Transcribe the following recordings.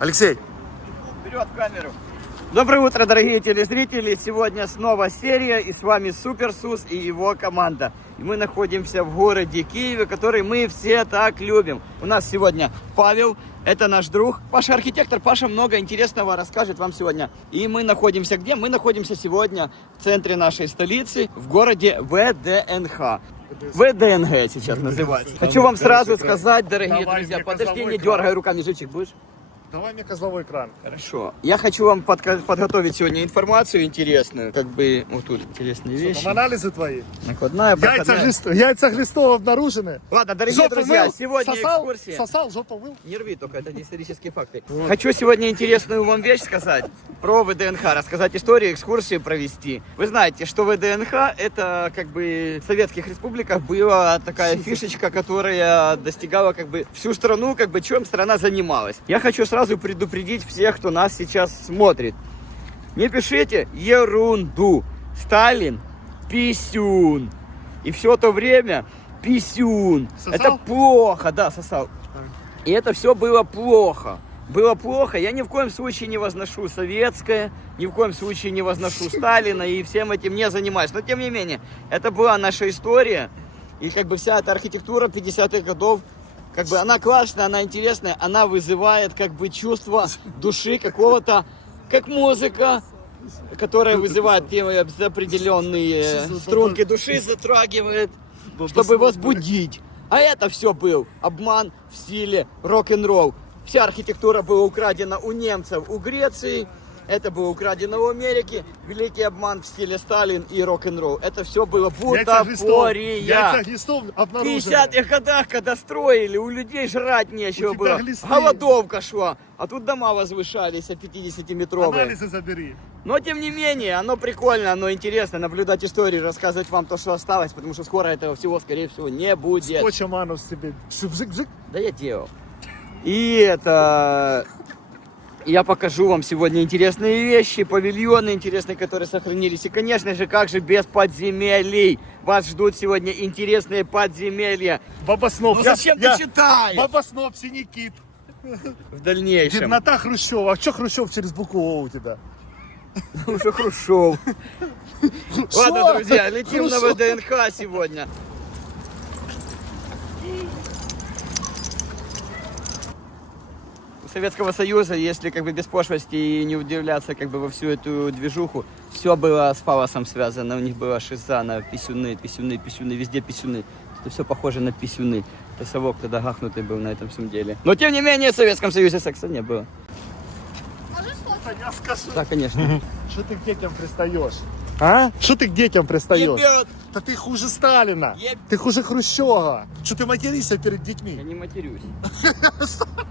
Алексей. Вперед в камеру. Доброе утро, дорогие телезрители. Сегодня снова серия, и с вами Супер Сус и его команда. И мы находимся в городе Киеве, который мы все так любим. У нас сегодня Павел, это наш друг. Паша архитектор, Паша много интересного расскажет вам сегодня. И мы находимся где? Мы находимся сегодня в центре нашей столицы, в городе ВДНХ. ВДНГ сейчас называется. Хочу вам сразу сказать, дорогие друзья, подожди, не дергай руками, жичек будешь? Давай мне козловой экран. Хорошо. Я хочу вам подготовить сегодня информацию интересную. Как бы, вот тут интересные вещи. Там анализы твои. Накладная, проходная. Яйца Христова обнаружены. Ладно, дорогие друзья, сегодня экскурсия. Сосал, жопу мыл. Не рви только, это не исторические факты. Хочу сегодня интересную вам вещь сказать про ВДНХ, рассказать историю, экскурсию провести. Вы знаете, что ВДНХ это как бы в советских республиках была такая фишечка, которая достигала как бы всю страну, как бы чем страна занималась. Я хочу сразу предупредить всех, кто нас сейчас смотрит. Не пишите ерунду. Сталин писюн. И все то время писюн. Сосал? Это плохо, да, сосал. И это все было плохо. Было плохо. Я ни в коем случае не возношу советское, ни в коем случае не возношу Сталина и всем этим не занимаюсь. Но тем не менее, это была наша история. И как бы вся эта архитектура 50-х годов, как бы она классная, она интересная, она вызывает как бы чувство души какого-то, как музыка, которая вызывает те определенные струнки души, затрагивает, чтобы возбудить. А это все был обман в стиле рок-н-ролл. Вся архитектура была украдена у немцев, у Греции. Это было украдено у Америки. Великий обман в стиле Сталин и рок-н-ролл. Это все было бутафория. Яйца Христов В обнаружены. 50-х годах, когда строили, у людей жрать нечего тебя было. глисты. Голодовка шла. А тут дома возвышались 50-метровые. Анализы забери. Но тем не менее, оно прикольно, оно интересно наблюдать истории, рассказывать вам то, что осталось, потому что скоро этого всего, скорее всего, не будет. Скотчем анус себе. Шик-жик-жик. Да я делал. И это... Я покажу вам сегодня интересные вещи, павильоны интересные, которые сохранились. И, конечно же, как же без подземелий. Вас ждут сегодня интересные подземелья. Баба-сноп. Ну зачем ты читаешь? Баба-сноп, синий кит. В дальнейшем. Беднота Хрущева. А что Хрущев через букву О у тебя? Уже Хрущев. Ладно, друзья, летим на Хрущев. ВДНХ сегодня. Советского Союза, если как бы без пошлости и не удивляться как бы во всю эту движуху, все было с фалосом связано, у них была шиза на писюны, везде писюны. Это все похоже на писюны. Это совок тогда гахнутый был на этом всем деле. Но тем не менее в Советском Союзе секса не было. Я скажу. Да, конечно. Что ты к детям пристаешь? А? Что ты к детям пристаешь? Ебет. Да ты хуже Сталина. Еб- Ты хуже Хрущева. Что ты материшься перед детьми? Я не матерюсь.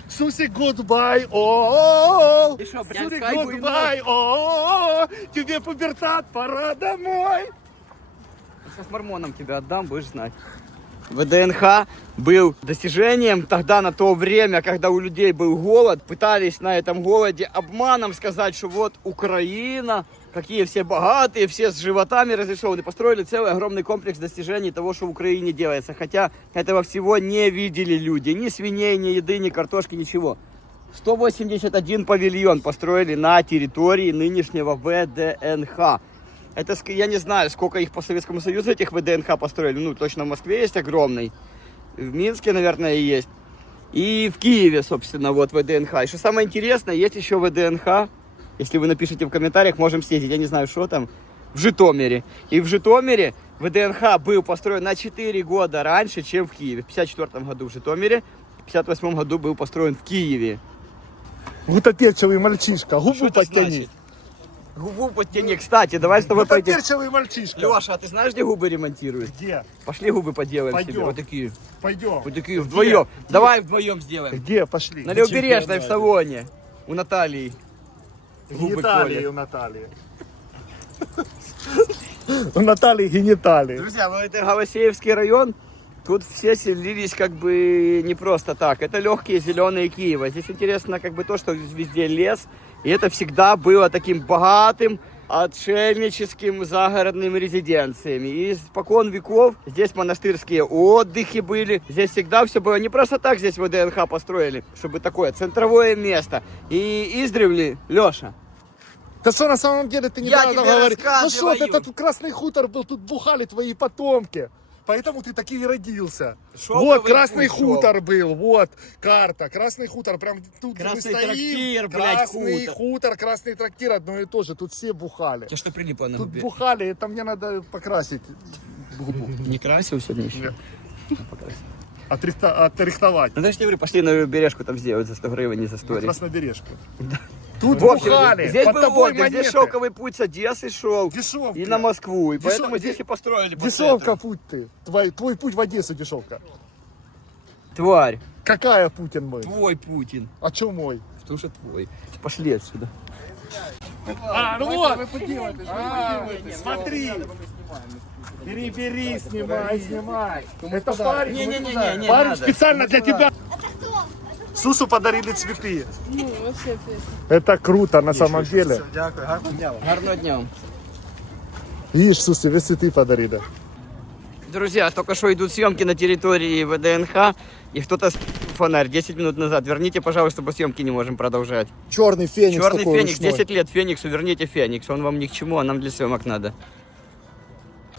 Суси, goodbye, о, Ты шо, Суси, блядь, скайбу и goodbye, о, тебе пубертат, пора домой. Сейчас мормоном тебя отдам, будешь знать. ВДНХ был достижением тогда, на то время, когда у людей был голод. Пытались на этом голоде обманом сказать, что вот Украина, какие все богатые, все с животами разрешены. Построили целый огромный комплекс достижений того, что в Украине делается. Хотя этого всего не видели люди. Ни свиней, ни еды, ни картошки, ничего. 181 павильон построили на территории нынешнего ВДНХ. Это, я не знаю, сколько их по Советскому Союзу, этих ВДНХ построили. Ну, точно в Москве есть огромный. В Минске, наверное, есть. И в Киеве, собственно, вот ВДНХ. И что самое интересное, есть еще ВДНХ. Если вы напишите в комментариях, можем съездить. Я не знаю, что там. В Житомире. И в Житомире ВДНХ был построен на 4 года раньше, чем в Киеве. В 54 году в Житомире, в 58 году был построен в Киеве. Гутоперчивый мальчишка, губу Что это подтяни. значит? Губу подтяни. Кстати, давай с тобой пойдем. Гутоперчивый мальчишка. Леша, а ты знаешь, где губы ремонтируют? Где? Пошли губы поделаем Пойдем. себе. Вот такие. Пойдем. Вот такие вдвоем. Давай вдвоем сделаем. Где? Пошли. На Левобережной в салоне. У Натальи. Губы Гениталии колят. у Натальи. У Натальи гениталии. Друзья, вот это Голосеевский район. Тут все селились как бы не просто так. Это легкие зеленые Киева. Здесь интересно как бы то, что везде лес. И это всегда было таким богатым, отшельническим загородным резиденциями. И испокон веков здесь монастырские отдыхи были. Здесь всегда все было. Не просто так здесь ВДНХ построили, чтобы такое центровое место. И издревле, Леша, Да что на самом деле ты Я неправда тебе говоришь? Ну рассказываю. что, ты, тут Красный хутор был, тут бухали твои потомки. Поэтому ты таки и родился. Шелковый Вот Красный путь шел. хутор был, вот карта. Красный хутор, прям тут Красный мы стоим. трактир, блядь, Красный хутор. хутор, Красный трактир, одно и то же. Тут все бухали. тебя что прилипло на Тут губе? бухали, это мне надо покрасить губу. Не красил сегодня еще? Нет. Отрихтовать. Ну, значит, я говорю, пошли на бережку там сделать за 100 гривен, не за На сторис. Краснобережку. Тут В общем, бухали, здесь под был тобой отдых, здесь монеты. шелковый путь с Одессы шел. Дешевка. И на Москву. И поэтому Дешев- здесь и построили. после Дешевка этого. путь ты. Твой путь в Одессу дешевка. Тварь. Какая Путин мой? Твой Путин. А чё мой? Что же твой? Пошли отсюда. А, ну вот! Смотри! Бери, снимай. Это парень. Не-не-не, Парень надо. специально для тебя. Сусу подарили цветы. Ну, вообще песня. Это круто на самом деле. Гарного дня вам. Видишь, Сусу, вы цветы подарили. Друзья, только что идут съемки на территории ВДНХ, и кто-то фонарь 10 минут назад. Верните, пожалуйста, бо съемки не можем продолжать. Черный феникс. Черный такой феникс, ручной. 10 лет Фениксу, верните Феникс. Он вам ни к чему, а нам для съемок надо.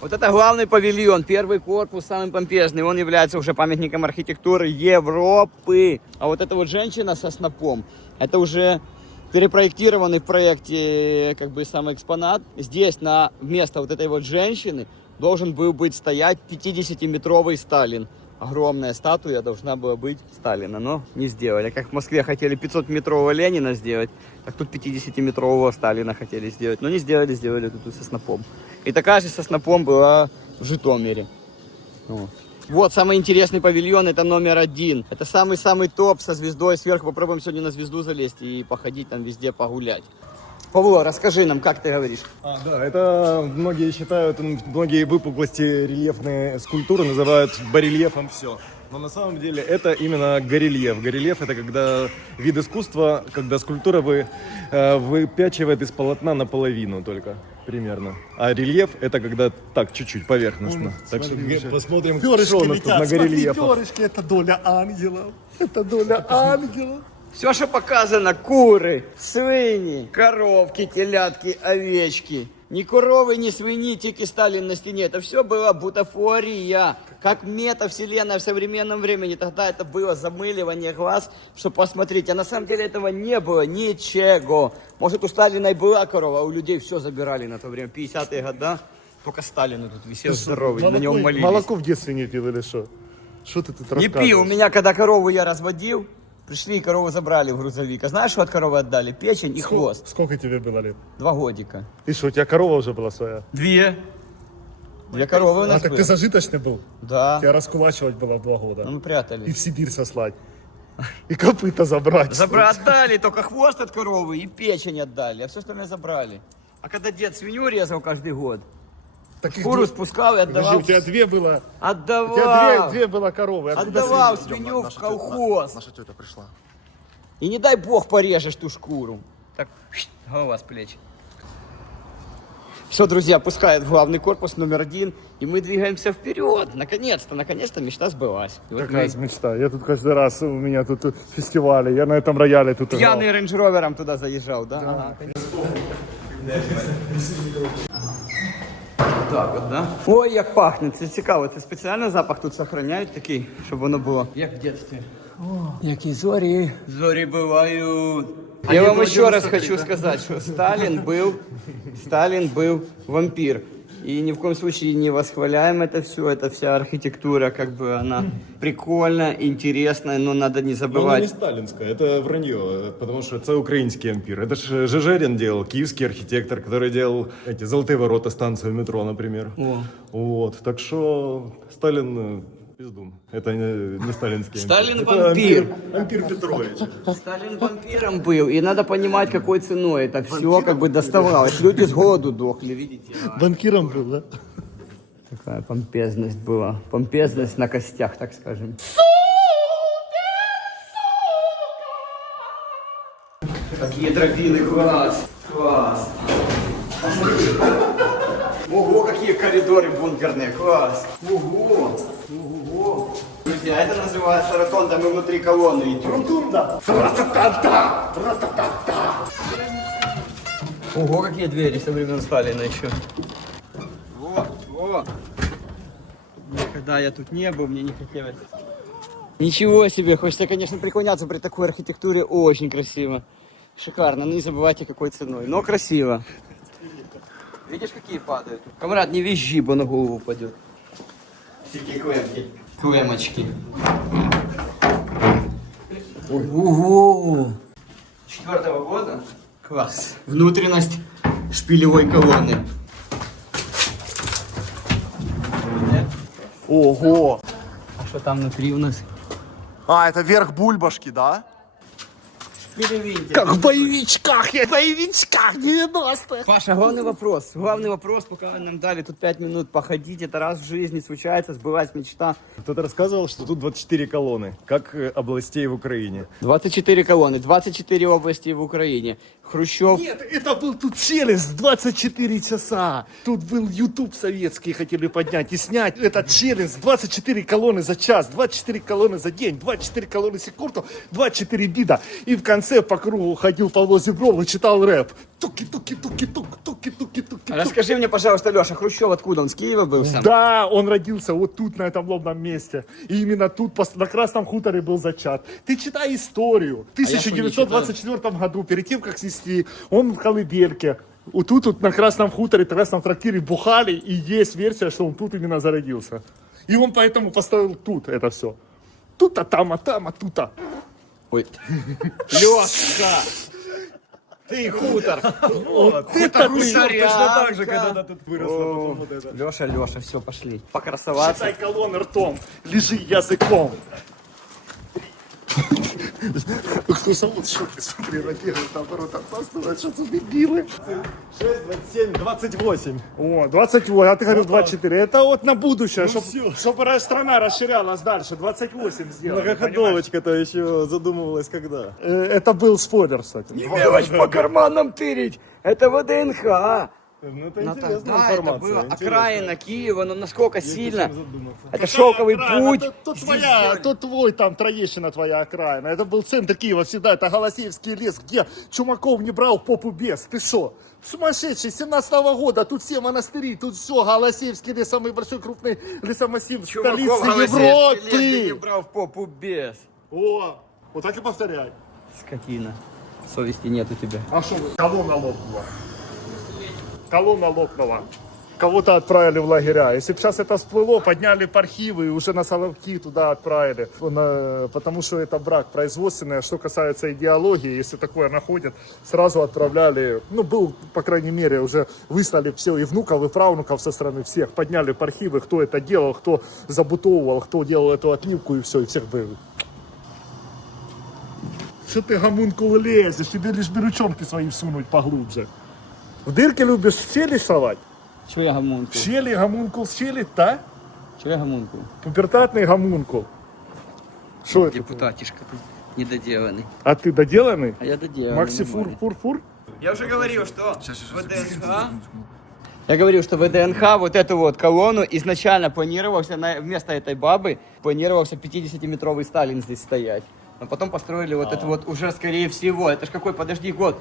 Вот это главный павильон, первый корпус, самый помпезный. Он является уже памятником архитектуры Европы. А вот эта вот женщина со снопом, это уже перепроектированный в проекте как бы сам экспонат. Здесь на место вот этой вот женщины должен был быть стоять 50-метровый Сталин. Огромная статуя должна была быть Сталина, но не сделали. Как в Москве хотели 500-метрового Ленина сделать, так тут 50-метрового Сталина хотели сделать. Но не сделали, сделали тут со снопом. И такая же со снопом была в Житомире. Вот самый интересный павильон, это номер 1. Это самый-самый топ со звездой сверху. Попробуем сегодня на звезду залезть и походить там везде, погулять. Павло, расскажи нам, как ты говоришь? Да, это многие считают, многие выпуклости рельефные скульптуры называют барельефом все. Но на самом деле это именно горельеф. Горельеф это когда вид искусства, когда скульптура выпячивает из полотна наполовину только примерно. А рельеф это когда так чуть-чуть поверхностно. Так что посмотрим, что у нас тут на горельефах. Пятерочки, это доля ангелов. Это доля ангелов. Все, что показано, куры, свиньи, коровки, телятки, овечки. Ни коровы, ни свиньи, тики Сталин на стене. Это все было бутафория. Как метавселенная в современном времени. Тогда это было замыливание глаз, чтобы посмотреть. А на самом деле этого не было ничего. Может, у Сталина и была корова, а у людей все забирали на то время. 50-е годы. Только Сталин тут висел здоровый, на нем молились. Молоко в детстве не пил или что? Что ты тут Не рассказываешь? пил. У меня, когда корову я разводил, пришли и корову забрали в грузовик. А знаешь, что от коровы отдали? Печень и хвост. Сколько тебе было лет? 2 годика. И что, у тебя корова уже была своя? 2. 2 коровы у А нас так было. ты зажиточный был? Да. Тебя раскулачивать было 2 года. Ну, мы И прятали. в Сибирь сослать. И копыта забрать. Отдали только хвост от коровы и печень отдали, а все остальное забрали. А когда дед свинью резал каждый год, Так их шкуру две- спускал и Подожди, отдавал. у тебя 2 было. У тебя Отдавал. две было коровы. Откуда Отдавал свиньи? свинью в колхоз. Наша тетя пришла. И не дай бог порежешь ту шкуру. Так, голова с плеч. Все, друзья, пускают в главный корпус номер 1, и мы двигаемся вперед. Наконец-то мечта сбылась. И вот Какая мы мечта. Я тут каждый раз, у меня тут фестивали, я на этом рояле тут играл. пьяный рейндж-ровером туда заезжал, да? Ага. Так от, да? Ой, як пахне, це цікаво. Це спеціально запах тут сохраняють такий, щоб воно було. Як в дитинстві. Які зорі. Зорі бувають. Я вам еще раз хочу сказать, что Сталин был вампир. И ни в коем случае не восхваляем это все, это вся архитектура, как бы она прикольная, интересная, но надо не Но она забывать. не сталинская, это вранье, потому что это украинский ампир. Это же Жижерин делал, киевский архитектор, который делал эти золотые ворота, станцию метро, например. О. Вот, так что Сталин пиздун. Это не сталинский Сталин ампир. Это вампир. Ампир Петрович. Сталин вампиром был, и надо понимать, какой ценой это все как бы доставалось. Люди с голоду дохли, видите? Банкиром был, да? Такая помпезность была. Помпезность на костях, так скажем. Какие дробины, класс! Класс! Ого, какие коридоры бункерные, класс. Ого, ого. Друзья, это называется ротонда, мы внутри колонны идем. Ротунда. Ого, какие двери со времен Сталина еще. Во. Никогда я тут не был, мне не хотелось. Ничего себе, хочется, конечно, преклоняться при такой архитектуре. Очень красиво. Шикарно, но не забывайте, какой ценой. Но красиво. Видишь, какие падают? Камрад, не визжи, бо на голову упадет. Всякие клемки. Клемочки. Ого! 4-го года? Класс. Внутренность шпилевой колонны. Ого. А что там внутри у нас? А, это верх бульбашки, да? Шпилевинтер. Как в боевичках, 90-х. Паша, главный вопрос, пока вы нам дали тут 5 минут походить, это раз в жизни случается, сбылась мечта. Кто-то рассказывал, что тут 24 колонны, как областей в Украине. 24 колонны, 24 области в Украине. Хрущев. Нет, это был тут челлендж 24 часа. Тут был YouTube советский, хотели поднять и снять этот челлендж 24 колонны за час, 24 колонны за день, 24 колонны в секунду, 24 бита. И в конце по кругу ходил Павло Зебров и читал рэп. Туки-туки-туки-тук, туки-туки-туки-тук. Расскажи мне, пожалуйста, Леша, Хрущев откуда? Он с Киева был сам? Да, он родился вот тут, на этом лобном месте. И именно тут, на Красном хуторе был зачат. Ты читай историю. В 1924 году, перед тем, как снести, он в колыбельке. Вот тут на Красном хуторе, в Красном трактире бухали, и есть версия, что он тут именно зародился. И он поэтому поставил тут это все. Тут-то, там, а тут-то. Ой. Леша! Ты хутор! Вот Это Точно так же, когда тут выросло потом вот это. Леша, все, пошли. Покрасоваться. Читай колонны ртом, лежи языком. Кто зовут шутки, смотри, ротирует, наоборот, опаздывает, что за дебилы. 6, 27, 28. О, 28, а ты говорил 24. Это вот на будущее, Ну чтобы страна расширялась дальше. 28 сделали. Многоходовочка-то еще задумывалась когда. Это был спойлер, кстати. Не мелочь по карманам тырить! Это ВДНХ! Ну это Но интересная тогда это информация. было интересная. окраина Киева, но насколько Есть сильно. о чем задуматься. Это шелковый Окраина, путь. Тут твой там Троещина твоя окраина. Это был центр Киева всегда. Это Голосеевский лес, где Чумаков не брал попу без. Ты шо? Сумасшедший, 17-го года, тут все монастыри, тут все, Голосеевский лес, самый большой крупный лесомассив в Чумаков столице Голосеевский лес, где не Европы. брал в попу без. О, вот так и повторяй. Скотина. Совести нет у тебя. А что вы? Колонна лопнула. Колонна лопнула. Кого-то отправили в лагеря. Если бы сейчас это всплыло, подняли по архивы и уже на Соловки туда отправили. Потому что это брак производственный. А что касается идеологии, если такое находят, сразу отправляли. Ну, был, по крайней мере, уже выслали все и внуков, и правнуков со стороны всех. Подняли по архивы, кто это делал, кто забутовывал, кто делал эту отливку и все, и всех бы. Что ты, гомункул, лезешь? Тебе лишь бы ручонки свои всунуть поглубже. В дырки любишь щели совать? Чего я гомункул? Щели, гомункул, щели, да? Чего я гомункул? Пубертатный гомункул. Что это? Депутатишка ты недоделанный. А ты доделанный? А я доделанный. Макси фур, нормально. фур, фур? Я уже говорил, что ВДНХ... Я говорил, что ВДНХ вот эту вот колонну изначально планировался, вместо этой бабы, планировался 50-метровый Сталин здесь стоять. Но потом построили вот это вот уже, скорее всего, это ж какой, подожди, год.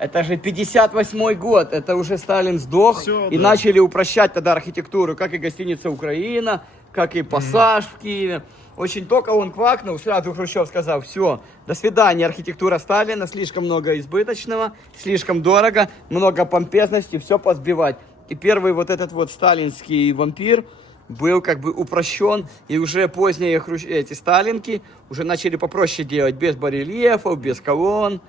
Это же 58-й год, это уже Сталин сдох, Всё, и да. начали упрощать тогда архитектуру, как и гостиница «Украина», как и «Пассаж» в Киеве. Очень только он квакнул, сразу Хрущев сказал: все, до свидания, архитектура Сталина, слишком много избыточного, слишком дорого, много помпезности, все позбивать. И первый вот этот вот сталинский вампир был как бы упрощен, и уже поздние эти сталинки уже начали попроще делать, без барельефов, без колонн,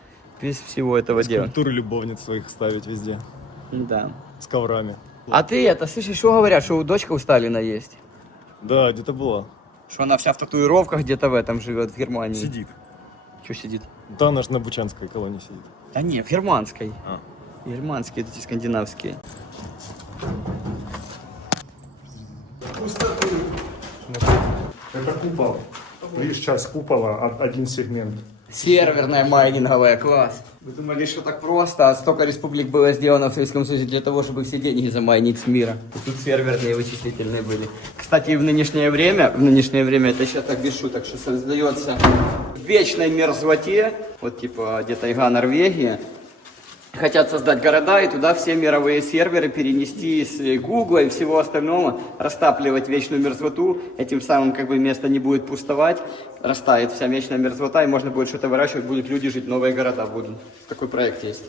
без всего этого дела. Скульптуры любовниц своих ставить везде. Да. С коврами. А ты это, слышишь, что говорят, что у дочка у Сталина есть? Да, где-то была. Что она вся в татуировках где-то в этом живет, в Германии. Сидит. Что сидит? Да, она ж на Бучанской колонии сидит. Да не, в германской. А. Германские, эти скандинавские. Это купол. Видишь, часть купола, один сегмент. Серверная майнинговая, класс. Вы думали, что так просто, а столько республик было сделано в Советском Союзе для того, чтобы все деньги замайнить с мира. И тут серверные вычислительные были. Кстати, в нынешнее время это сейчас так без шуток, что создается в вечной мерзлоте, вот типа где тайга Норвегии, хотят создать города и туда все мировые серверы перенести с Гугла и всего остального, растапливать вечную мерзлоту, этим самым как бы место не будет пустовать, растает вся вечная мерзлота и можно будет что-то выращивать, будут люди жить, новые города будут. Такой проект есть.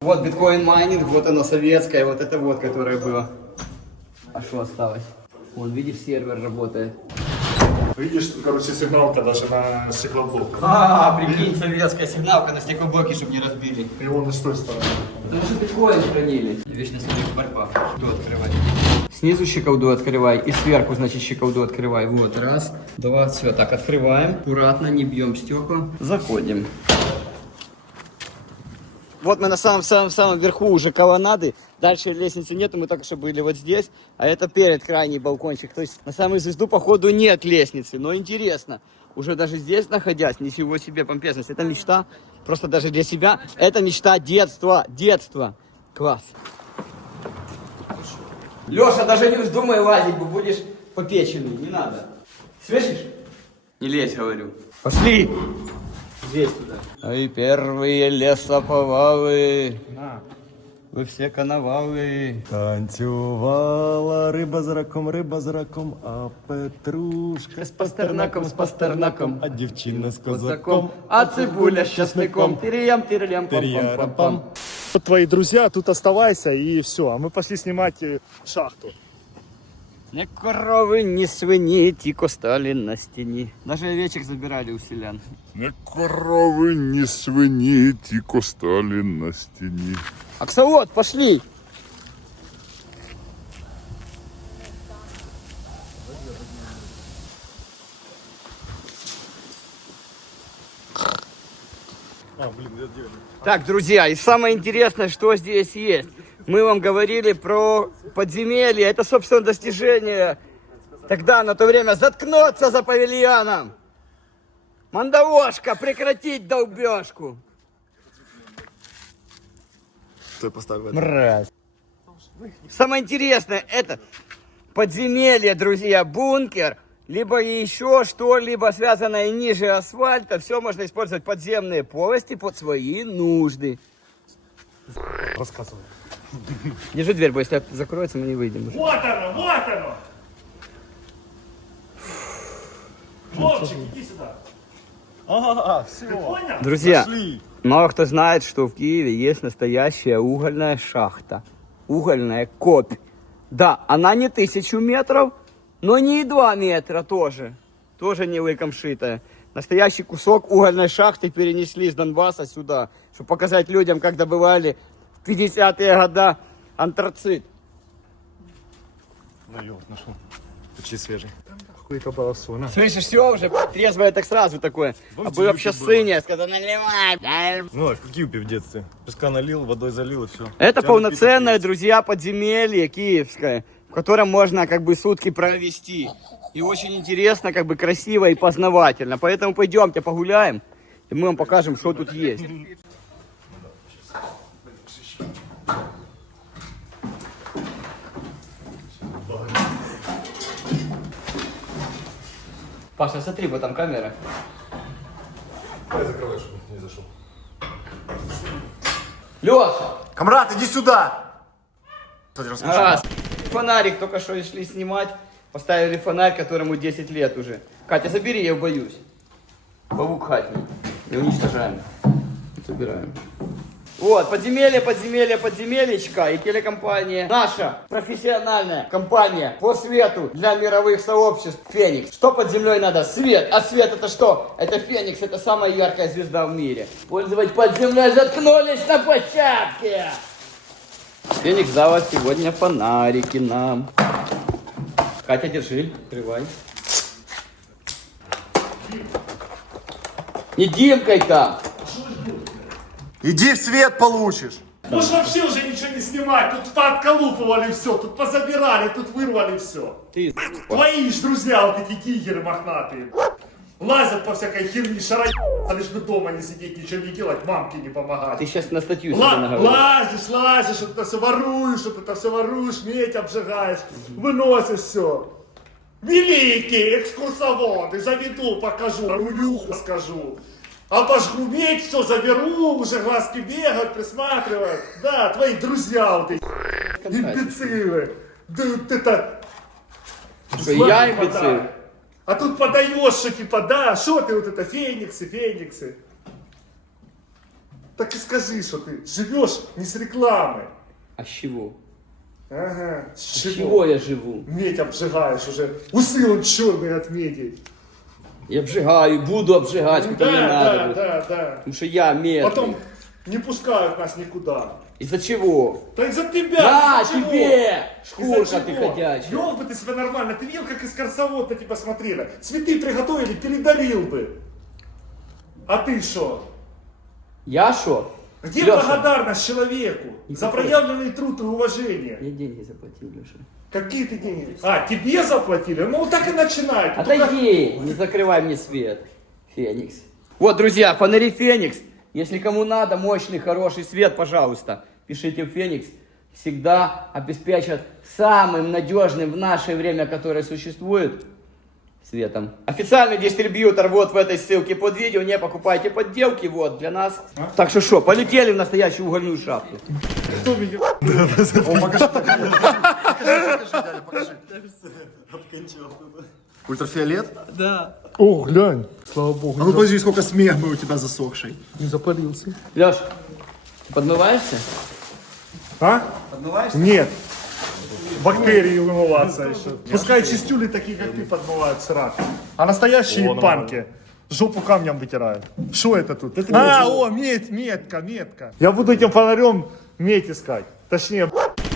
Вот биткоин майнинг, вот оно советское, вот это вот, которое было. А что осталось? Вон, видишь, сервер работает. Видишь, тут, короче, сигналка даже на стеклоблок. Прикинь, советская сигналка на стеклоблоке, чтобы не разбили. И вон и с той стороны. Потому что биткоин хранили. Вечно стоит борьба. Щеколду открывай. Снизу щеколду открывай и сверху, значит, щеколду открывай. Вот, раз, два, все. Так, открываем. Аккуратно, не бьем стекла. Заходим. Вот мы на самом верху уже колоннады. Дальше лестницы нету, мы только что были вот здесь. А это перед крайний балкончик. То есть на самую звезду, походу, нет лестницы. Но интересно, уже даже здесь находясь, ничего себе помпезность. Это мечта, просто даже для себя. Это мечта детства. Детства. Класс. Леша, даже не вздумай лазить, бо будешь попеченный. Не надо. Слышишь? Не лезь, говорю. Пошли. Здесь туда. Ой, первые лесоповалы. Вы все коновалы. Танцювала рыба за раком, а Петрушка С пастернаком, а дівчина з козаком, а цибуля с чесноком. Тирям, тирям, пам-пам-пам-пам. Вот твои друзья, тут оставайся и все. А мы пошли снимать шахту. Ні корови, ні свині, тільки стали на стіні. Даже овечек забирали у селян. Не корови, ні свині, тільки стали на стіні. Аксолот, пошли! Так, друзья, и самое интересное, что здесь есть. Мы вам говорили про подземелье. Это, собственно, достижение тогда, на то время, заткнуться за павильоном. Мандавошка, прекратить долбежку. Кто поставил это? Мразь. Самое интересное, это подземелье, друзья, бункер, либо еще что-либо связанное ниже асфальта. Все можно использовать подземные полости под свои нужды. Рассказывай. Держи дверь, бо если закроется, мы не выйдем уже. Вот оно, вот оно! Вовчик, иди сюда. Все. Ты понял? Друзья, Пошли. мало кто знает, что в Киеве есть настоящая угольная шахта. Угольная копь. Да, она не 1000 метров, но не и 2 метра тоже. Тоже не лыком шитая. Настоящий кусок угольной шахты перенесли с Донбасса сюда, чтобы показать людям, как добывали в 50-е годы антрацит. Ну, ёлк, нашел. Почти свежий. Какой-то баласона. Слышишь, все уже трезвое так сразу такое. А было вообще сыне, сказал, наливай. Ну, а в Киеве в детстве. Песка налил, водой залил и все. Это полноценное, друзья, подземелье киевское, в котором можно как бы сутки провести. И очень интересно, как бы красиво и познавательно. Поэтому пойдемте погуляем, и мы вам покажем, что тут есть. Паша, смотри, вот там камера. Давай закрывай, чтобы не зашел. Леша! Камрад, иди сюда! Фонарик только что и шли снимать. Поставили фонарь, которому 10 лет уже. Катя, забери, я боюсь. Паук хатний. И уничтожаем. Собираем. Вот, подземельечка и телекомпания. Наша профессиональная компания по свету для мировых сообществ Феникс. Что под землей надо? Свет. А свет это что? Это Феникс, это самая яркая звезда в мире. Пользовать под землей заткнулись на площадке. Феникс дала сегодня фонарики нам. Катя, держи, открывай. Не димкой там. Иди в свет получишь! Можешь вообще уже ничего не снимать. Тут поотколупывали все, тут позабирали, тут вырвали все. Ты Твои ж друзья, вот эти тигеры мохнатые. Лазят по всякой херне, шарать, лишь бы дома не сидеть, ничего не делать, мамке не помогать. Ты сейчас на статью себе наговорил. Лазишь, вот это все воруешь, медь обжигаешь, выносишь все. Великий экскурсовод, и заведу, покажу, рулюху скажу. Обожгу медь, все заберу, уже глазки бегают, присматривают. Да, твои друзья вот эти, имбецилы. Да вот это... Что, я имбецил? Да. А тут подаешь, что типа, да, что ты вот это, фениксы. Так и скажи, что ты живешь не с рекламы. А с чего? Ага, с С чего я живу? Медь обжигаешь уже. Усы он черные от меди. Я обжигаю, буду обжигать, сколько мне надо. Да. Потому что я медный. Потом не пускают нас никуда. Из-за чего? Да из-за тебя! Да, из-за чего? тебе! Из-за Шкурка ты чего? ходячая. Вел бы ты себя нормально, ты видел, как экскурсовод на тебя смотрели? Цветы приготовили, передарил бы. А ты что? Я шо? Где Лёша, благодарность человеку за Никакой. проявленный труд и уважение? я деньги заплатил, Леша. Какие ты деньги? А, тебе заплатили? Ну, так и начинай. Ты только- Отойди, не закрывай мне свет. Феникс. Вот, друзья, фонари Феникс. Если кому надо мощный, хороший свет, пожалуйста, пишите в Феникс. Всегда обеспечат самым надежным в наше время, которое существует, светом. Официальный дистрибьютор вот в этой ссылке под видео. Не покупайте подделки, вот, для нас. Так что, полетели в настоящую угольную шахту. Кто меня? Ультрафиолет? Да. О, глянь. Слава богу. А ну подожди, сколько смегмы у тебя засохшей. Не запалился. Леш, подмываешься? А? Подмываешься? Нет. Бактерии вымываться еще. Пускай чистюли такие, как ты, подмывают срак. А настоящие панки жопу камнем вытирают. Что это тут? Метка. Я буду этим фонарем медь искать. Точнее,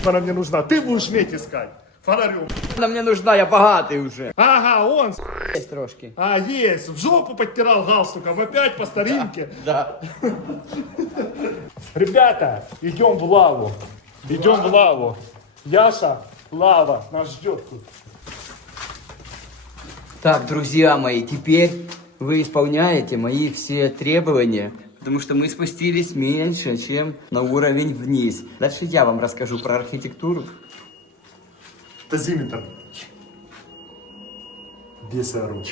она мне нужна. Ты будешь медь искать. Фонарем. Она мне нужна, я богатый уже. Ага, он. Есть трошки. А, есть. В жопу подтирал галстуком. Опять по старинке. Да. Ребята, идем в лаву. Идем в лаву. Яша, лава нас ждет тут. Так, друзья мои, теперь вы исполняете мои все требования, потому что мы спустились меньше, чем на уровень вниз. Дальше я вам расскажу про архитектуру. Дозиметр. Бесору.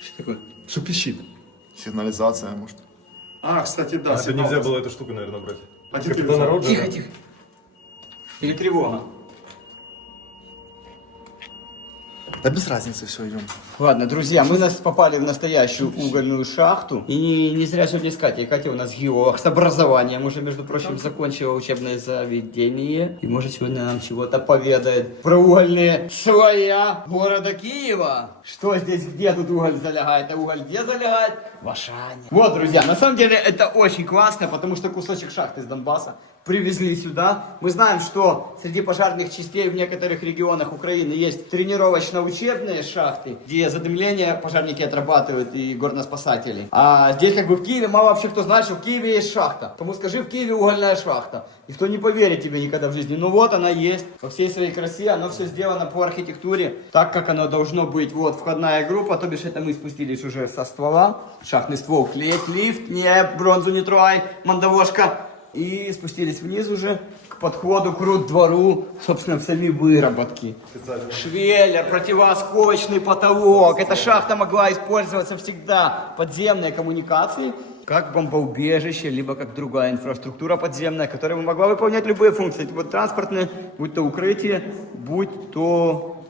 Что такое? Что пищит? Сигнализация, может. А, кстати, да. Это нельзя было эту штуку, наверное, брать. А где ты Капитан взял? Роджера. Тихо, тихо. Или тревога. Да без разницы, все, идем. Ладно, друзья, мы попали в настоящую угольную шахту. И не зря сегодня с Катей. Катя у нас геолог с образованием. Уже, между прочим, закончила учебное заведение. И, может, сегодня нам чего-то поведает про угольные слоя города Киева. Что здесь, где тут уголь залегает? А уголь где залегает? В Ашане. Вот, друзья, на самом деле это очень классно, потому что кусочек шахты из Донбасса привезли сюда. Мы знаем, что среди пожарных частей в некоторых регионах Украины есть тренировочно-учебные шахты, где задымление пожарники отрабатывают и горноспасатели. А здесь как бы в Киеве мало вообще кто знает, что в Киеве есть шахта. Кому скажи, в Киеве угольная шахта. Никто не поверит тебе никогда в жизни. Ну вот она есть, во всей своей красе, оно все сделано по архитектуре, так как оно должно быть. Вот входная группа, то бишь это мы спустились уже со ствола. Шахтный ствол клеит лифт, не бронзу не трогай, мандавошка. И спустились вниз уже к подходу к руддвору, собственно, в сами выработки. Швеллер, противоосколочный потолок. Эта шахта могла использоваться всегда. Подземные коммуникации, как бомбоубежище, либо как другая инфраструктура подземная, которая могла выполнять любые функции. Будь то транспортные, будь то укрытие, будь то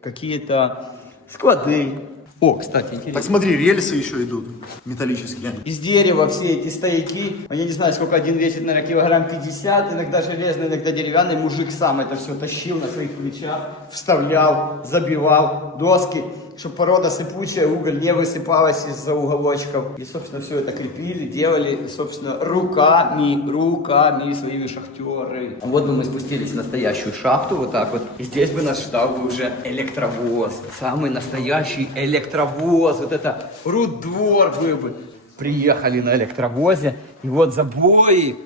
какие-то склады. О, кстати, интересно. Так смотри, рельсы еще идут, металлические. Из дерева все эти стояки, я не знаю, сколько один весит, наверное, килограмм 50, иногда железный, иногда деревянный, мужик сам это все тащил на своих плечах, вставлял, забивал доски, чтобы порода сыпучая, уголь не высыпалась из-за уголочков. И, собственно, все это крепили, делали, собственно, руками своими шахтеры. А вот бы мы спустились в настоящую шахту, вот так вот, и здесь бы нас ждал бы уже электровоз, самый настоящий электровоз, вот это руддвор был бы. Приехали на электровозе, и вот забои,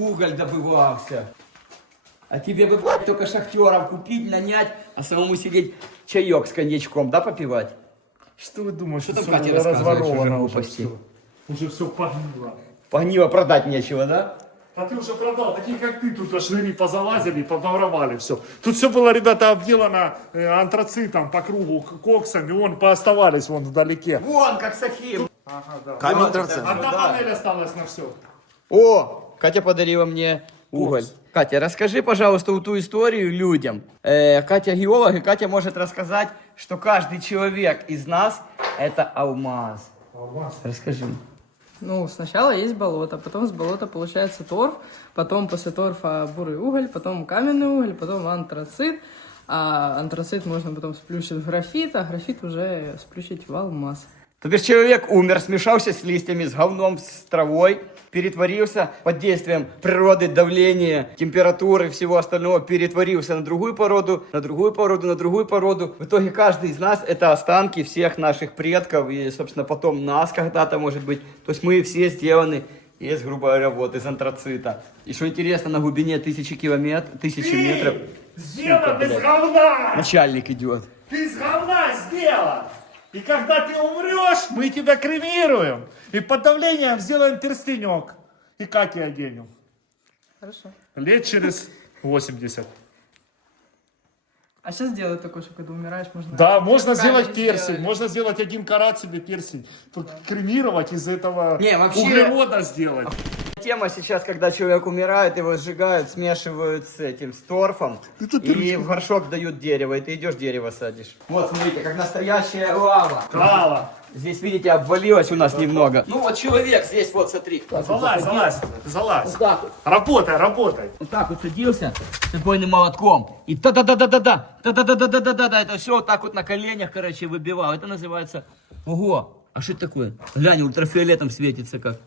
уголь добывался. А тебе бы только шахтеров купить, нанять, а самому сидеть чаек с коньячком, да, попивать? Что вы думаете, Что там всё Катя рассказывает, разворовано чужие уже глупости? все? Уже все погнило. Погнило, продать нечего, да? А ты уже продал, такие как ты, тут шныри позалазили, подворовали все. Тут все было, ребята, обделано антрацитом по кругу, коксами, вон пооставались вон вдалеке. Вон, как Сахим. Камень драгоценный. Одна панель осталась на все. О, Катя подарила мне уголь. Катя, расскажи, пожалуйста, ту историю людям. Катя геолог, и Катя может рассказать, что каждый человек из нас это алмаз. Расскажи. Ну, сначала есть болото, потом с болота получается торф, потом после торфа бурый уголь, потом каменный уголь, потом антрацит. А антрацит можно потом сплющить в графит, а графит уже сплющить в алмаз. То бишь человек умер, смешался с листьями, с говном, с травой, перетворился под действием природы, давления, температуры, всего остального, перетворился на другую породу, на другую породу, на другую породу. В итоге каждый из нас это останки всех наших предков и, собственно, потом нас когда-то, может быть. То есть мы все сделаны из, грубо говоря, вот, из антрацита. И что интересно, на глубине 1000 километров, 1000 метров Сделан из говна! начальник идет. Ты из говна сделан! И когда ты умрешь, мы тебя кремируем. И под давлением сделаем перстенек. И как я оденем? Хорошо. Лет через 80. А сейчас делают такое, что когда умираешь, можно... Да, можно камень сделать перстень, сделали. можно сделать 1 карат себе перстень. Тут кремировать из этого Не, вообще- углерода сделать. Тема сейчас, когда человек умирает, его сжигают, смешивают с этим, с торфом, и в горшок дают дерево, и ты идешь дерево садишь. Вот, смотрите, как настоящая лава. Крала. Здесь, видите, обвалилось у нас немного. Ну вот человек здесь, вот, смотри. Залазь, залазь, залазь. Вот так вот. Работай, работай. Вот так вот садился с отбойным молотком. И та-да-да-да-да-да, та-да-да-да-да-да-да. Это все вот так вот на коленях, короче, выбивал. Это называется... Ого, а что это такое? Глянь, ультрафиолетом светится как.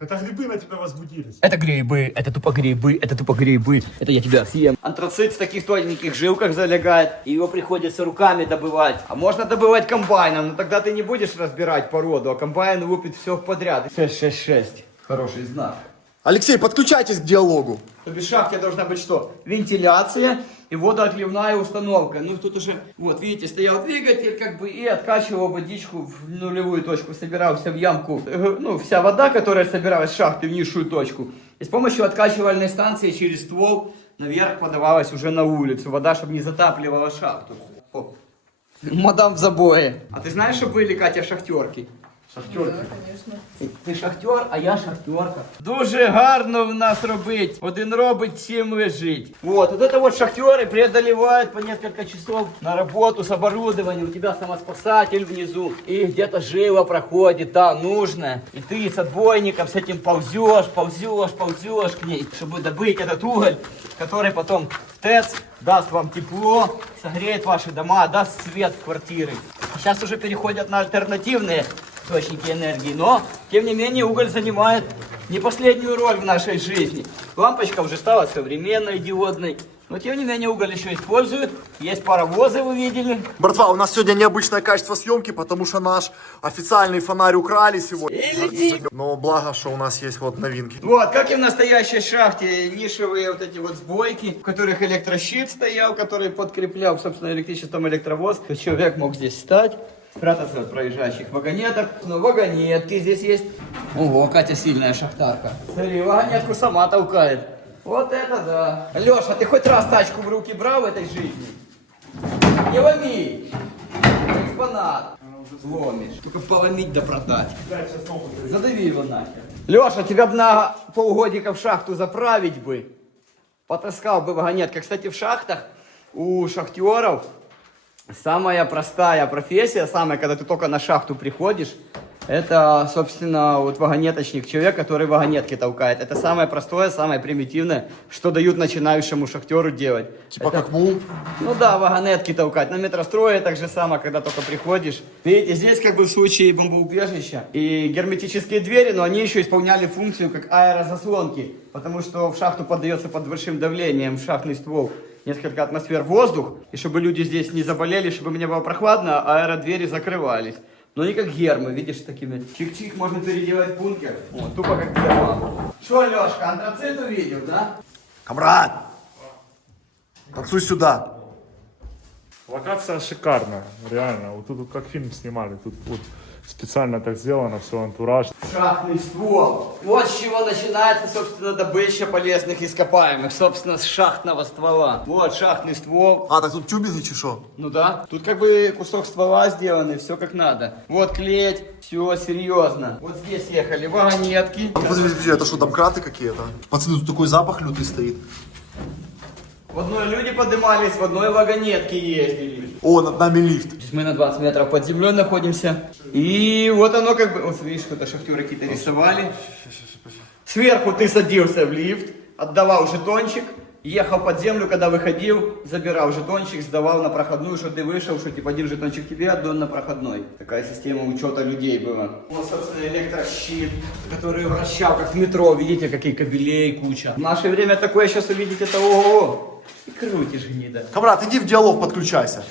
Это грибы на тебя возбудились. Это грибы, это тупо грибы, это тупо грибы, это я тебя съем. Антрацит в таких тоненьких жилках залегает, и его приходится руками добывать. А можно добывать комбайном, но тогда ты не будешь разбирать породу, а комбайн лупит все подряд. 666, хороший знак. Алексей, подключайтесь к диалогу. То бишь в шахте должна быть что? Вентиляция и водоотливная установка. Ну тут уже, вот видите, стоял двигатель как бы и откачивал водичку в нулевую точку, собирался в ямку. Ну вся вода, которая собиралась в шахте в низшую точку. И с помощью откачивальной станции через ствол наверх подавалась уже на улицу. Вода, чтобы не затапливала шахту. Оп. Мадам в забое. А ты знаешь, что были, Катя, шахтерки? Шахтерки. Да, конечно. Ти шахтер, а я шахтерка. Дуже гарно в нас робить. Один робить, всем лежить. Вот это вот шахтеры преодолевают по несколько часов на работу с оборудованием. У тебя самоспасатель внизу. И где-то жила проходит, да, нужная. И ты с отбойником с этим ползешь к ней, чтобы добыть этот уголь, который потом в ТЭЦ даст вам тепло, согреет ваши дома, даст свет в квартиры. Сейчас уже переходят на альтернативные источники энергии, но, тем не менее, уголь занимает не последнюю роль в нашей жизни. Лампочка уже стала современной, диодной, но, тем не менее, уголь еще используют. Есть паровозы, вы видели. Братва, у нас сегодня необычное качество съемки, потому что наш официальный фонарь украли сегодня. Но благо, что у нас есть вот новинки. Вот, как и в настоящей шахте, нишевые вот эти вот сбойки, в которых электрощит стоял, который подкреплял, собственно, электричеством электровоз. То есть человек мог здесь встать, спрятаться от проезжающих вагонеток. Но вагонетки здесь есть. Ого, Катя сильная шахтарка. Смотри, вагонетку сама толкает. Вот это да. Леша, ты хоть раз тачку в руки брал в этой жизни? Не ломи. Экспонат. Ломишь. Только поломить да продать. Задави его нахер. Леша, тебя бы на полгодика в шахту заправить бы. Потаскал бы вагонетка. Кстати, в шахтах у шахтеров самая простая профессия, самая, когда ты только на шахту приходишь, это, собственно, вот вагонеточник, человек, который вагонетки толкает. Это самое простое, самое примитивное, что дают начинающему шахтеру делать. Типа Это- как мул. Ну да, вагонетки толкать. На метрострое так же самое, когда только приходишь. Видите, здесь как бы в случае бомбоубежища и герметические двери, но они еще исполняли функцию как аэрозаслонки, потому что в шахту поддается под большим давлением в шахтный ствол несколько атмосфер воздух, и чтобы люди здесь не заболели, чтобы мне было прохладно, аэродвери закрывались. Но не как гермы, видишь, такими чик-чик, можно переделать бункер. Вот, тупо как герма. Что, Лешка, антрацит увидел, да? Камрад! Танцуй сюда. Локация шикарная, реально. Вот тут как фильм снимали, тут вот специально так сделано, все антураж. Шахтный ствол. Вот с чего начинается, собственно, добыча полезных ископаемых. Собственно, с шахтного ствола. Вот шахтный ствол. А, так тут тюбинги чи що? Ну да. Тут как бы кусок ствола сделанный, все как надо. Вот клеть, все серьезно. Вот здесь ехали вагонетки. Подожди, это что, домкраты какие-то? Пацаны, тут такой запах лютый стоит. В одной люди поднимались, в одной вагонетке ездили. О, над нами лифт. Здесь мы на 20 метров под землей находимся. И вот оно как бы... Вот видишь, что-то шахтеры какие-то рисовали. Сверху ты садился в лифт, отдавал жетончик, ехал под землю, когда выходил, забирал жетончик, сдавал на проходную, что ты вышел, что типа один жетончик тебе отдан на проходной. Такая система учета людей была. Вот, собственно, электрощит, который вращал, как в метро, видите, какие кабелей куча. В наше время такое сейчас увидеть, это ого-го. И крутишь, гнида. Камрад, иди в диалог, подключайся.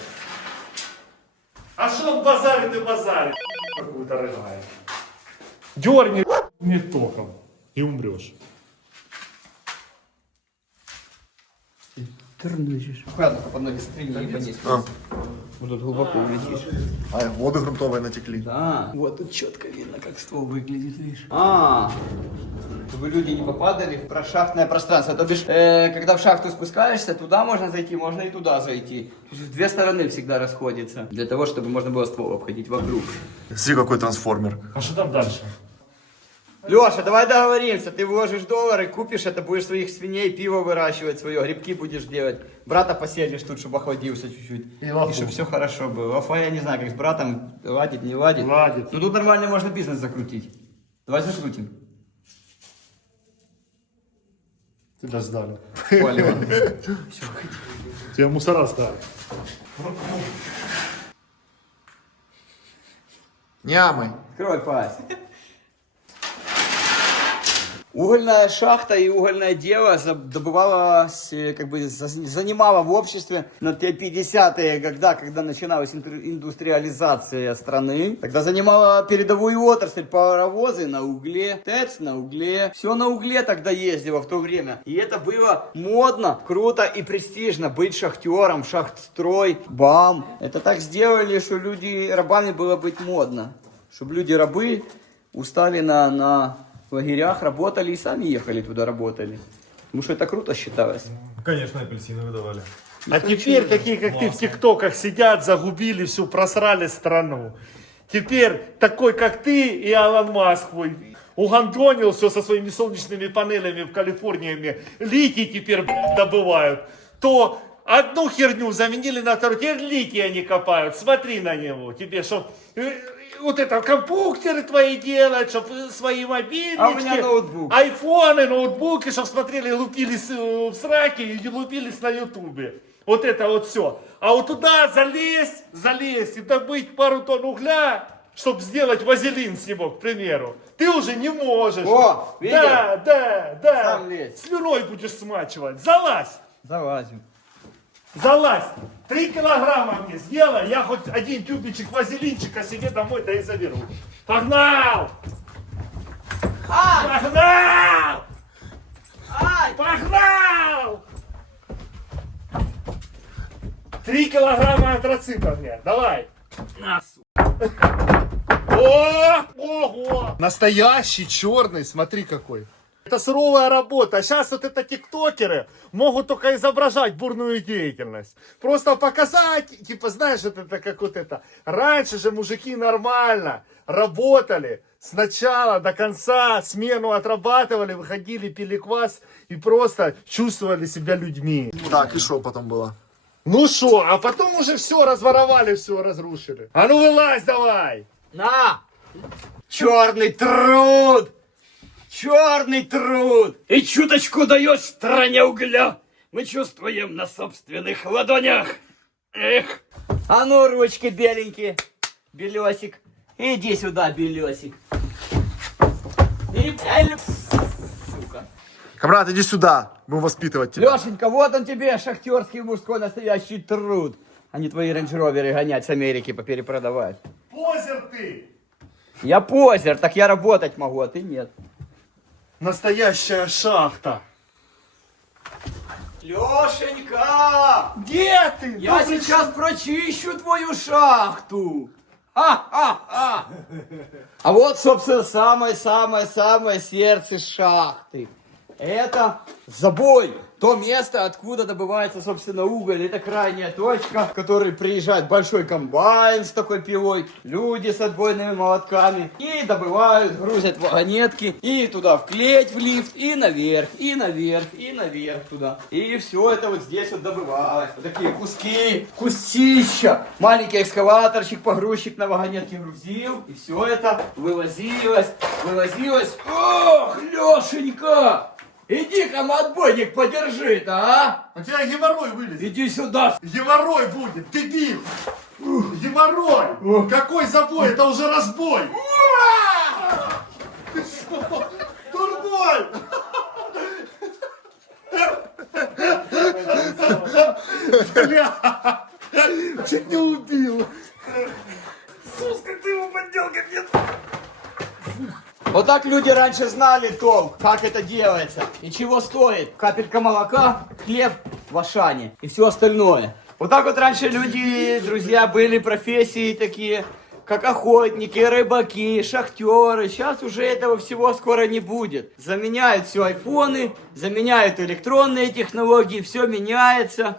А что он базарит и базарит? Какую-то рыгает. Дерни мне током и умрешь. Аккуратно, под ноги смотри, не ебанись. А. Вот тут глубоко улетишь. А, воды грунтовые натекли. Да. Вот тут четко видно, как ствол выглядит, видишь. Чтобы люди не попадали в прошахтное пространство. То бишь, когда в шахту спускаешься, туда можно зайти, можно и туда зайти. То есть в две стороны всегда расходится. Для того, чтобы можно было ствол обходить вокруг. Смотри, какой трансформер. А что там дальше? Леша, давай договоримся. Ты вложишь доллары, купишь это, будешь своих свиней, пиво выращивать свое, грибки будешь делать. Брата поселишь тут, чтобы охладился чуть-чуть. И чтобы все хорошо было. Лафа, я не знаю, как с братом ладит, не ладит. Ладит. Но тут нормально можно бизнес закрутить. Давай закрутим. Тебя сдали. Понял. Тебя мусора сдали. Нямы. Открой пасть. Угольная шахта и угольное дело добывалось, как бы занимало в обществе на те 50-е года, когда начиналась индустриализация страны. Тогда занимала передовую отрасль, паровозы на угле, ТЭЦ на угле. Все на угле тогда ездило в то время. И это было модно, круто и престижно быть шахтером, шахтстрой, БАМ. Это так сделали, что люди, рабами было быть модно. Чтобы люди-рабы устали на лагерях, работали и сами ехали туда, работали. Потому что это круто считалось. Конечно, апельсины выдавали. А теперь такие, как ты, в тиктоках сидят, загубили всю, просрали страну. Теперь такой, как ты и Илон Маск, угандонил все со своими солнечными панелями в Калифорнии, литий теперь добывают. То одну херню заменили на вторую, теперь литий они копают. Смотри на него, тебе, чтоб вот это компьютеры твои делать, чтобы свои мобильнички, А у меня ноутбук. айфоны, ноутбуки, чтобы смотрели, лупились в сраки и лупились на ютубе. Вот это вот все. А вот туда залезть и добыть пару тонн угля, чтобы сделать вазелин с него, к примеру. Ты уже не можешь. О, видел? Да. Сам лезь. Слюной будешь смачивать. Залазь. Залазим. Залазь. 3 килограмма мне сделай, я хоть один тюбичек вазелинчика себе домой да и заберу. Погнал! Погнал! Погнал! 3 килограмма антрацита мне, давай. На, Ого! Настоящий черный, смотри какой. Это суровая работа. А сейчас вот это тиктокеры могут только изображать бурную деятельность. Просто показать, типа, знаешь, вот это как вот это. Раньше же мужики нормально работали. С начала до конца смену отрабатывали, выходили, пили квас и просто чувствовали себя людьми. Так, и что потом было? Ну шо, а потом уже все разворовали, все разрушили. А ну вылазь давай! На! Черный труд! Черный труд! И чуточку даешь стране угля. Мы чувствуем на собственных ладонях. Эх! А ну, ручки беленькие. Белесик. Иди сюда, белесик. И... Сука. Камрад, иди сюда. Будем воспитывать тебя. Лешенька, вот он тебе, шахтерский мужской настоящий труд. А не твои рейндж-роверы гонять с Америки поперепродавать. Позер ты! Я позер, так я работать могу, а ты нет. Настоящая шахта. Лешенька! Где ты? Я сейчас прочищу твою шахту! Ха-ха-ха! А вот, собственно, самое-самое-самое сердце шахты. Это забой. То место, откуда добывается, собственно, уголь. Это крайняя точка, в которой приезжает большой комбайн с такой пилой. Люди с отбойными молотками. И добывают, грузят вагонетки. И туда вклеить в лифт. И наверх, и наверх, и наверх туда. И все это вот здесь вот добывалось. Вот такие куски, кустища. Маленький экскаваторщик, погрузчик на вагонетке грузил. И все это вывозилось. Ох, Лешенька! Иди-ка, отбойник, подержи-то, а! У тебя геморрой вылезет. Иди сюда. Геморрой будет, дебил. Геморрой. Какой забой? Это уже разбой. Ты что? Дурной. Бля. Чуть не убил. Сука, ты его поддел, капец. Вот так люди раньше знали толк, как это делается. И чего стоит капелька молока, хлеб в ашане и все остальное. Вот так вот раньше люди, друзья, были профессии такие, как охотники, рыбаки, шахтеры. Сейчас уже этого всего скоро не будет. Заменяют все айфоны, заменяют электронные технологии, все меняется.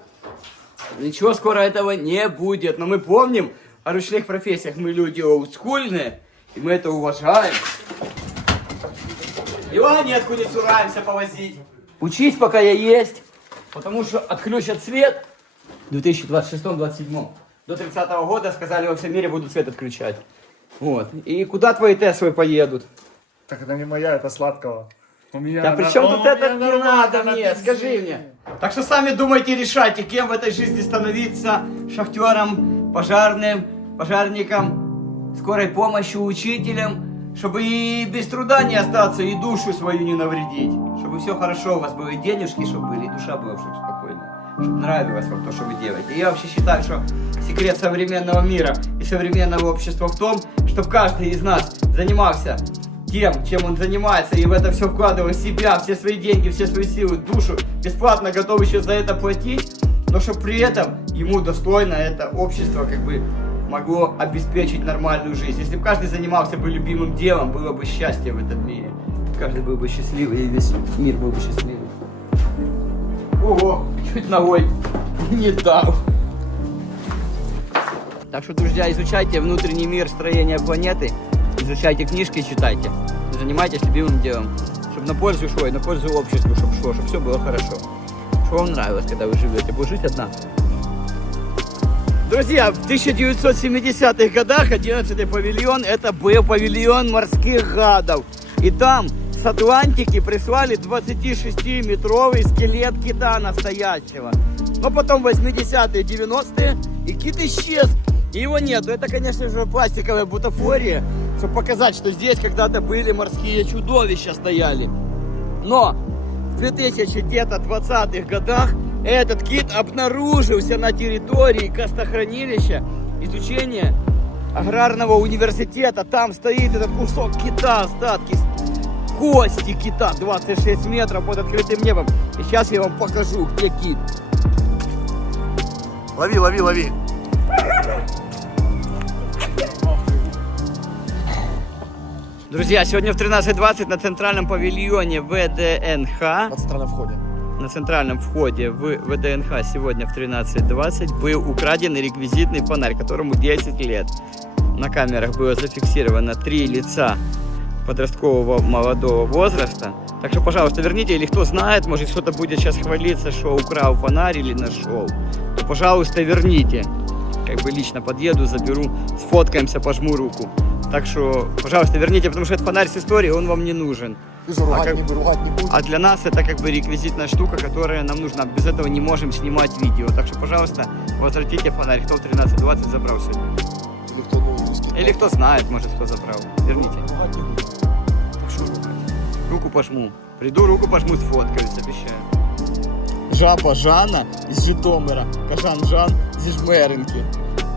Ничего скоро этого не будет. Но мы помним о ручных профессиях, мы люди олдскульные, и мы это уважаем. И вагонетку не цураемся повозить. Учись, пока я есть, потому что отключат свет в 2026-2027. До 30-го года, сказали, во всем мире будут свет отключать. Вот. И куда твои Теслы поедут? Так это не моя, это Сладкого. У меня Да при чем тут это не надо мне, скажи мне. Так что сами думайте, решайте, кем в этой жизни становиться. Шахтером, пожарным, пожарником, скорой помощью, учителем. Чтобы и без труда не остаться, и душу свою не навредить. Чтобы все хорошо у вас было, и денежки, чтобы были, и душа была, чтобы спокойно. Чтобы нравилось вам то, что вы делаете. И я вообще считаю, что секрет современного мира и современного общества в том, чтобы каждый из нас занимался тем, чем он занимается, и в это все вкладывал себя, все свои деньги, все свои силы, душу, бесплатно готов еще за это платить, но чтобы при этом ему достойно это общество как бы могло обеспечить нормальную жизнь. Если бы каждый занимался бы любимым делом, было бы счастье в этом мире. Каждый был бы счастливый, и весь мир был бы счастливый. Ого, чуть ногой не дал. Так что, друзья, изучайте внутренний мир строения планеты, изучайте книжки, читайте, занимайтесь любимым делом, чтобы на пользу шло и на пользу обществу, чтобы шло, чтобы все было хорошо. Что вам нравилось, когда вы живете? Будешь жить одна? Друзья, в 1970-х годах 11-й павильон, это был павильон морских гадов. И там с Атлантики прислали 26-метровый скелет кита настоящего. Но потом 80-е, 90-е, и кит исчез. И его нету. Это, конечно же, пластиковая бутафория, чтобы показать, что здесь когда-то были морские чудовища стояли. Но в 2020-х годах этот кит обнаружился на территории костохранилища изучения аграрного университета. Там стоит этот кусок кита, остатки кости кита, 26 метров под открытым небом. И сейчас я вам покажу, где кит. Лови, лови, лови. Друзья, сегодня в 13:20 на центральном павильоне ВДНХ. На центральном входе. На центральном входе в ВДНХ сегодня в 13:20 был украден реквизитный фонарь, которому 10 лет. На камерах было зафиксировано 3 лица подросткового молодого возраста. Так что, пожалуйста, верните, или кто знает, может кто-то будет сейчас хвалиться, что украл фонарь или нашел, то, пожалуйста, верните. Как бы лично подъеду, заберу, сфоткаемся, пожму руку. Так что, пожалуйста, верните, потому что этот фонарь с историей, он вам не нужен. Ты же ругать не будешь. А для нас это как бы реквизитная штука, которая нам нужна. Без этого не можем снимать видео. Так что, пожалуйста, возвратите фонарь. Кто в 13:20 забрал сегодня? Или кто знает, может, кто забрал. Верните. Так что ругать? Руку пожму. Приду, руку пожму, сфоткаюсь, обещаю. Жаба Жана из Житомира. Кажан Жан зі Жмеринки.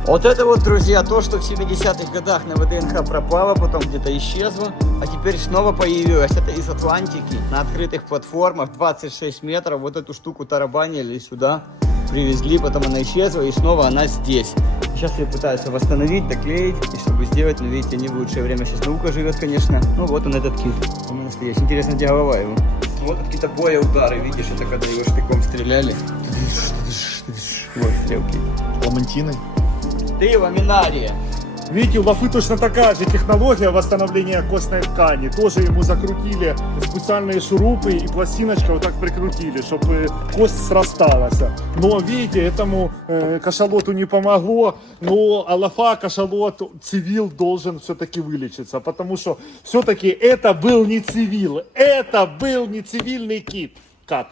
Вот это вот, друзья, то, что в 70-х годах на ВДНХ пропало, потом где-то исчезло, а теперь снова появилось. Это из Атлантики на открытых платформах, 26 метров. Вот эту штуку тарабанили сюда, привезли, потом она исчезла, и снова она здесь. Сейчас я пытаюсь восстановить, доклеить, и чтобы сделать, но видите, не в лучшее время. Сейчас наука живет, конечно. Ну вот он, этот кит. Он настоящий. Интересно, где голова его. Вот какие-то боя-удары, видишь, это когда его штыком стреляли. Вот стрелки. Ламантины. Ты ламинария. Видите, у Лафы точно такая же технология восстановления костной ткани. Тоже ему закрутили специальные шурупы и пластиночка вот так прикрутили, чтобы кость срасталась. Но, видите, этому кашалоту не помогло. Но Лафа, кашалот, цивил должен все-таки вылечиться. Потому что все-таки это был не цивил. Это был не цивильный кит. Кат.